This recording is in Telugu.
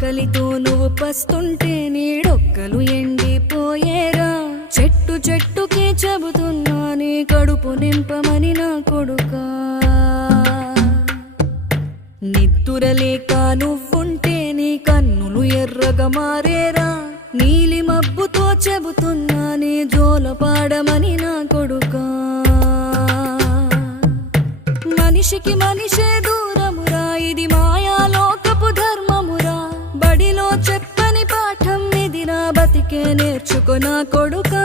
ఆకలితో నువ్వు పస్తుంటే నీడొక్కలు ఎండిపోయేరా. చెట్టు చెట్టుకే చెబుతున్నా నీ కడుపు నింపమని నా కొడుకా. నిద్దురలేక నువ్వుంటే నీ కన్నులు ఎర్రగా మారేరా. నీలి మబ్బుతో చెబుతున్నా నీ జోలపాడమని నా కొడుకా. మనిషికి మనిషే దూరమురా, ఇది మాయాలోకపు ధర్మమురా. బడిలో చెప్పని పాఠం ఇదిరా, బతికే నేర్చుకో నా కొడుకా.